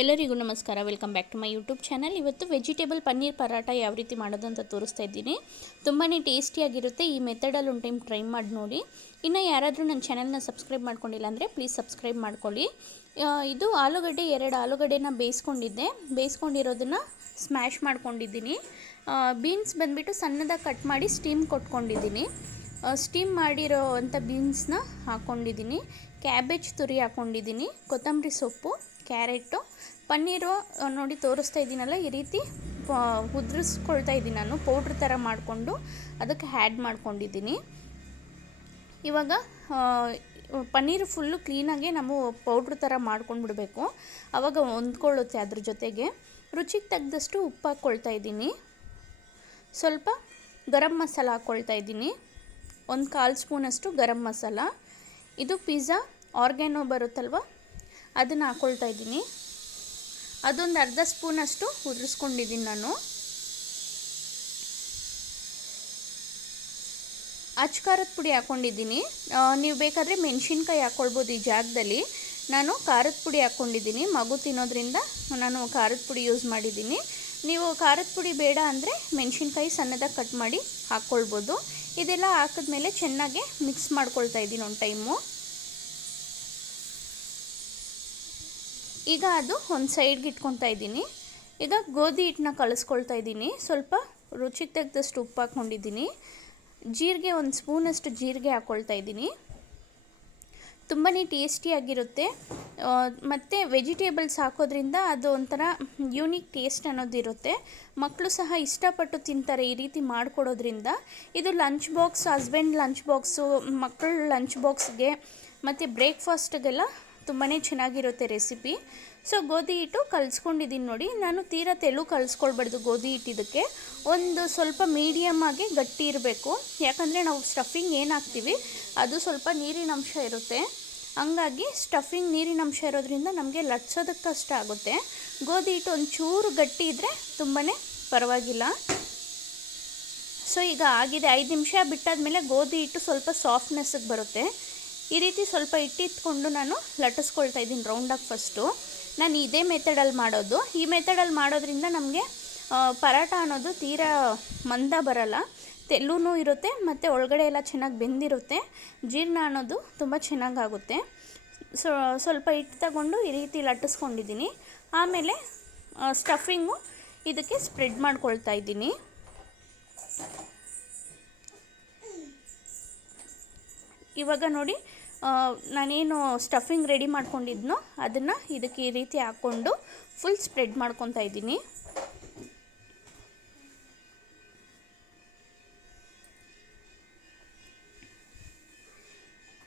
ಎಲ್ಲರಿಗೂ ನಮಸ್ಕಾರ. Welcome back to my YouTube channel. ಇವತ್ತು ವೆಜಿಟೇಬಲ್ ಪನ್ನೀರ್ ಪರಾಟ ಯಾವ ರೀತಿ ಮಾಡೋದು ಅಂತ ತೋರಿಸ್ತಾ ಇದ್ದೀನಿ. ತುಂಬಾ ಟೇಸ್ಟಿಯಾಗಿರುತ್ತೆ. ಈ ಮೆಥಡಲ್ಲಿ ಒಂದು ಟೈಮ್ ಟ್ರೈ ಮಾಡಿ ನೋಡಿ. ಇನ್ನು ಯಾರಾದರೂ ನನ್ನ ಚಾನಲ್ನ ಸಬ್ಸ್ಕ್ರೈಬ್ ಮಾಡ್ಕೊಂಡಿಲ್ಲ ಅಂದರೆ ಪ್ಲೀಸ್ ಸಬ್ಸ್ಕ್ರೈಬ್ ಮಾಡ್ಕೊಳ್ಳಿ. ಇದು ಎರಡು ಆಲೂಗಡ್ಡೆನ ಬೇಯಿಸ್ಕೊಂಡಿರೋದನ್ನು ಸ್ಮ್ಯಾಶ್ ಮಾಡ್ಕೊಂಡಿದ್ದೀನಿ. ಬೀನ್ಸ್ ಬಂದುಬಿಟ್ಟು ಸಣ್ಣದಾಗಿ ಕಟ್ ಮಾಡಿ ಸ್ಟೀಮ್ ಕೊಟ್ಕೊಂಡಿದ್ದೀನಿ. ಸ್ಟೀಮ್ ಮಾಡಿರೋ ಅಂಥ ಬೀನ್ಸ್ನ ಹಾಕ್ಕೊಂಡಿದ್ದೀನಿ. ಕ್ಯಾಬೇಜ್ ತುರಿ ಹಾಕ್ಕೊಂಡಿದ್ದೀನಿ. ಕೊತ್ತಂಬರಿ ಸೊಪ್ಪು, ಕ್ಯಾರೆಟು, ಪನ್ನೀರು ನೋಡಿ ತೋರಿಸ್ತಾ ಇದ್ದೀನಲ್ಲ, ಈ ರೀತಿ ಉದುರಿಸ್ಕೊಳ್ತಾ ಇದ್ದೀನಿ. ನಾನು ಪೌಡ್ರ್ ಥರ ಮಾಡಿಕೊಂಡು ಅದಕ್ಕೆ ಆ್ಯಡ್ ಮಾಡ್ಕೊಂಡಿದ್ದೀನಿ. ಇವಾಗ ಪನ್ನೀರು ಫುಲ್ಲು ಕ್ಲೀನಾಗೆ ನಾವು ಪೌಡ್ರ್ ಥರ ಮಾಡ್ಕೊಂಡು ಬಿಡಬೇಕು. ಆವಾಗ ಹೊಂದ್ಕೊಳ್ಳುತ್ತೆ. ಅದ್ರ ಜೊತೆಗೆ ರುಚಿಗೆ ತಕ್ಕದಷ್ಟು ಉಪ್ಪು ಹಾಕ್ಕೊಳ್ತಾ ಇದ್ದೀನಿ. ಸ್ವಲ್ಪ ಗರಂ ಮಸಾಲ ಹಾಕ್ಕೊಳ್ತಾ ಇದ್ದೀನಿ. 1/4 ಸ್ಪೂನಷ್ಟು ಗರಂ ಮಸಾಲ. ಇದು ಪಿಜ್ಜಾ ಆರ್ಗ್ಯಾನೋ ಬರುತ್ತಲ್ವ, ಅದನ್ನು ಹಾಕ್ಕೊಳ್ತಾ ಇದ್ದೀನಿ. ಅದೊಂದು ಅರ್ಧ ಸ್ಪೂನಷ್ಟು ಉದುರಿಸ್ಕೊಂಡಿದ್ದೀನಿ ನಾನು. ಖಾರದ ಪುಡಿ ಹಾಕ್ಕೊಂಡಿದ್ದೀನಿ. ನೀವು ಬೇಕಾದರೆ ಮೆಣಸಿನ್ಕಾಯಿ ಹಾಕ್ಕೊಳ್ಬೋದು ಈ ಜಾಗದಲ್ಲಿ. ನಾನು ಖಾರದ ಪುಡಿ ಹಾಕ್ಕೊಂಡಿದ್ದೀನಿ. ಮಗು ತಿನ್ನೋದ್ರಿಂದ ನಾನು ಖಾರದ ಪುಡಿ ಯೂಸ್ ಮಾಡಿದ್ದೀನಿ. ನೀವು ಖಾರದ ಪುಡಿ ಬೇಡ ಅಂದರೆ ಮೆಣಸಿನ್ಕಾಯಿ ಸಣ್ಣದಾಗಿ ಕಟ್ ಮಾಡಿ ಹಾಕ್ಕೊಳ್ಬೋದು. ಇದೆಲ್ಲ ಹಾಕಿದ್ಮೇಲೆ ಚೆನ್ನಾಗಿ ಮಿಕ್ಸ್ ಮಾಡ್ಕೊಳ್ತಾ ಇದ್ದೀನಿ ಒಂದು ಟೈಮು. ಈಗ ಅದು ಒಂದು ಸೈಡ್ಗೆ ಇಟ್ಕೊತಾ ಇದ್ದೀನಿ. ಈಗ ಗೋಧಿ ಹಿಟ್ಟನ್ನ ಕಲಿಸ್ಕೊಳ್ತಾ ಇದ್ದೀನಿ. ಸ್ವಲ್ಪ ರುಚಿಗೆ ತಕ್ಕದಷ್ಟು ಉಪ್ಪು ಹಾಕ್ಕೊಂಡಿದ್ದೀನಿ. ಜೀರಿಗೆ 1 ಸ್ಪೂನಷ್ಟು ಜೀರಿಗೆ ಹಾಕ್ಕೊಳ್ತಾ ಇದ್ದೀನಿ. ತುಂಬಾ ಟೇಸ್ಟಿಯಾಗಿರುತ್ತೆ. ಮತ್ತು ವೆಜಿಟೇಬಲ್ಸ್ ಹಾಕೋದ್ರಿಂದ ಅದು ಒಂಥರ ಯೂನಿಕ್ ಟೇಸ್ಟ್ ಅನ್ನೋದಿರುತ್ತೆ. ಮಕ್ಕಳು ಸಹ ಇಷ್ಟಪಟ್ಟು ತಿಂತಾರೆ ಈ ರೀತಿ ಮಾಡಿಕೊಡೋದ್ರಿಂದ. ಇದು lunch box, husband lunch box, ಮಕ್ಕಳ ಲಂಚ್ ಬಾಕ್ಸ್ಗೆ ಮತ್ತು ಬ್ರೇಕ್ಫಾಸ್ಟ್ಗೆಲ್ಲ ತುಂಬಾ ಚೆನ್ನಾಗಿರುತ್ತೆ ರೆಸಿಪಿ. ಸೊ ಗೋಧಿ ಹಿಟ್ಟು ಕಲಿಸ್ಕೊಂಡಿದ್ದೀನಿ ನೋಡಿ. ನಾನು ತೀರಾ ತೆಳು ಕಲಿಸ್ಕೊಳ್ಬಾರ್ದು ಗೋಧಿ ಹಿಟ್ಟಿದ್ದಕ್ಕೆ. ಒಂದು ಸ್ವಲ್ಪ ಮೀಡಿಯಮ್ ಆಗಿ ಗಟ್ಟಿ ಇರಬೇಕು. ಯಾಕಂದರೆ ನಾವು ಸ್ಟಫಿಂಗ್ ಏನು ಹಾಕ್ತೀವಿ ಅದು ಸ್ವಲ್ಪ ನೀರಿನಂಶ ಇರುತ್ತೆ. ಹಂಗಾಗಿ ಸ್ಟಫಿಂಗ್ ನೀರಿನಂಶ ಇರೋದ್ರಿಂದ ನಮಗೆ ಲಟ್ಸೋದಕ್ಕೆ ಕಷ್ಟ ಆಗುತ್ತೆ. ಗೋಧಿ ಹಿಟ್ಟು ಒಂಚೂರು ಗಟ್ಟಿ ಇದ್ದರೆ ತುಂಬಾ ಪರವಾಗಿಲ್ಲ. ಸೊ ಈಗ ಆಗಿದೆ. 5 ನಿಮಿಷ ಬಿಟ್ಟಾದಮೇಲೆ ಗೋಧಿ ಹಿಟ್ಟು ಸ್ವಲ್ಪ ಸಾಫ್ಟ್ನೆಸ್ಸಿಗೆ ಬರುತ್ತೆ. ಈ ರೀತಿ ಸ್ವಲ್ಪ ಇಟ್ಟಿಟ್ಕೊಂಡು ನಾನು ಲಟ್ಟಿಸ್ಕೊಳ್ತಾ ಇದ್ದೀನಿ ರೌಂಡಾಗಿ. ಫಸ್ಟು ನಾನು ಇದೇ ಮೆಥಡಲ್ಲಿ ಮಾಡೋದು. ಈ ಮೆಥಡಲ್ಲಿ ಮಾಡೋದ್ರಿಂದ ನಮಗೆ ಪರಾಟ ಅನ್ನೋದು ತೀರಾ ಮಂದ ಬರಲ್ಲ, ತೆಳ್ಳೂ ಇರುತ್ತೆ ಮತ್ತು ಒಳಗಡೆ ಎಲ್ಲ ಚೆನ್ನಾಗಿ ಬೆಂದಿರುತ್ತೆ. ಜೀರ್ಣ ಅನ್ನೋದು ತುಂಬ ಚೆನ್ನಾಗಾಗುತ್ತೆ. ಸ್ವಲ್ಪ ಹಿಟ್ಟು ತಗೊಂಡು ಈ ರೀತಿ ಲಟ್ಟಿಸ್ಕೊಂಡಿದ್ದೀನಿ. ಆಮೇಲೆ ಸ್ಟಫಿಂಗು ಇದಕ್ಕೆ ಸ್ಪ್ರೆಡ್ ಮಾಡ್ಕೊಳ್ತಾ ಇದ್ದೀನಿ. ಇವಾಗ ನೋಡಿ, ನಾನೇನು ಸ್ಟಫಿಂಗ್ ರೆಡಿ ಮಾಡ್ಕೊಂಡಿದ್ನೋ ಅದನ್ನು ಇದಕ್ಕೆ ಈ ರೀತಿ ಹಾಕ್ಕೊಂಡು ಫುಲ್ ಸ್ಪ್ರೆಡ್ ಮಾಡ್ಕೊತಾ ಇದ್ದೀನಿ.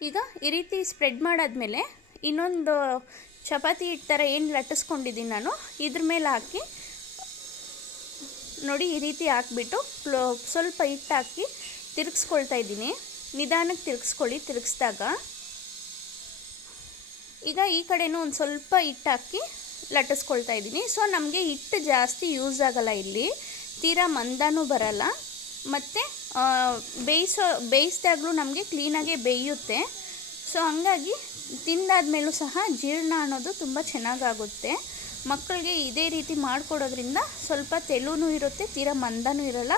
ಈಗ ಈ ರೀತಿ ಸ್ಪ್ರೆಡ್ ಮಾಡಾದ್ಮೇಲೆ ಇನ್ನೊಂದು ಚಪಾತಿ ಹಿಟ್ಟು ಥರ ಏನು ಲಟ್ಟಿಸ್ಕೊಂಡಿದ್ದೀನಿ ನಾನು ಇದ್ರ ಮೇಲೆ ಹಾಕಿ ನೋಡಿ, ಈ ರೀತಿ ಹಾಕ್ಬಿಟ್ಟು ಸ್ವಲ್ಪ ಹಿಟ್ಟು ಹಾಕಿ ತಿರುಗಿಸ್ಕೊಳ್ತಾ ಇದ್ದೀನಿ. ನಿಧಾನಕ್ಕೆ ತಿರುಗಿಸ್ಕೊಳ್ಳಿ. ತಿರುಗಿಸ್ದಾಗ ಈಗ ಈ ಕಡೆನೂ ಒಂದು ಸ್ವಲ್ಪ ಹಿಟ್ಟು ಹಾಕಿ ಲಟ್ಟಿಸ್ಕೊಳ್ತಾ ಇದ್ದೀನಿ. ಸೊ ನಮಗೆ ಹಿಟ್ಟು ಜಾಸ್ತಿ ಯೂಸ್ ಆಗಲ್ಲ ಇಲ್ಲಿ, ತೀರಾ ಮಂದನೂ ಬರಲ್ಲ ಮತ್ತು ಬೇಯಿಸಿದಾಗಲೂ ನಮಗೆ ಕ್ಲೀನಾಗೆ ಬೇಯುತ್ತೆ. ಸೊ ಹಂಗಾಗಿ ತಿಂದಾದ್ಮೇಲೂ ಸಹ ಜೀರ್ಣ ಅನ್ನೋದು ತುಂಬ ಚೆನ್ನಾಗಾಗುತ್ತೆ. ಮಕ್ಕಳಿಗೆ ಇದೇ ರೀತಿ ಮಾಡಿಕೊಡೋದ್ರಿಂದ ಸ್ವಲ್ಪ ತೆಳುನೂ ಇರುತ್ತೆ, ತೀರಾ ಮಂದನೂ ಇರಲ್ಲ,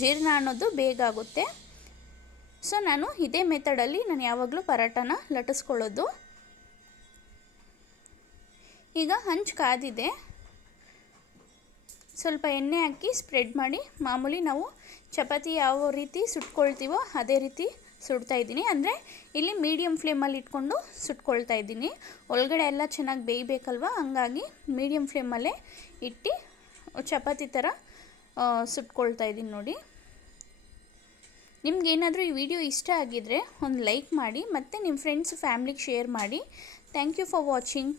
ಜೀರ್ಣ ಅನ್ನೋದು ಬೇಗ ಆಗುತ್ತೆ. ಸೊ ನಾನು ಇದೇ ಮೆಥಡಲ್ಲಿ ನಾನು ಯಾವಾಗಲೂ ಪರಾಟನ ಲಟ್ಟಿಸ್ಕೊಳ್ಳೋದು. ಈಗ ಹಂಚು ಕಾದಿದೆ. ಸ್ವಲ್ಪ ಎಣ್ಣೆ ಹಾಕಿ ಸ್ಪ್ರೆಡ್ ಮಾಡಿ ಮಾಮೂಲಿ ನಾವು ಚಪಾತಿ ಯಾವ ರೀತಿ ಸುಟ್ಕೊಳ್ತೀವೋ ಅದೇ ರೀತಿ ಸುಡ್ತಾ ಇದ್ದೀನಿ. ಅಂದರೆ ಇಲ್ಲಿ ಮೀಡಿಯಮ್ ಫ್ಲೇಮಲ್ಲಿ ಇಟ್ಕೊಂಡು ಸುಟ್ಕೊಳ್ತಾ ಇದ್ದೀನಿ. ಒಳಗಡೆ ಎಲ್ಲ ಚೆನ್ನಾಗಿ ಬೇಯಬೇಕಲ್ವ, ಹಂಗಾಗಿ ಮೀಡಿಯಮ್ ಫ್ಲೇಮಲ್ಲೇ ಇಟ್ಟು ಚಪಾತಿ ಥರ ಸುಟ್ಕೊಳ್ತಾ ಇದ್ದೀನಿ ನೋಡಿ. ನಿಮ್ಗೇನಾದರೂ ಈ ವಿಡಿಯೋ ಇಷ್ಟ ಆಗಿದ್ದರೆ ಒಂದು ಲೈಕ್ ಮಾಡಿ ಮತ್ತು ನಿಮ್ಮ ಫ್ರೆಂಡ್ಸ್ ಫ್ಯಾಮ್ಲಿಗೆ ಶೇರ್ ಮಾಡಿ. Thank you for watching.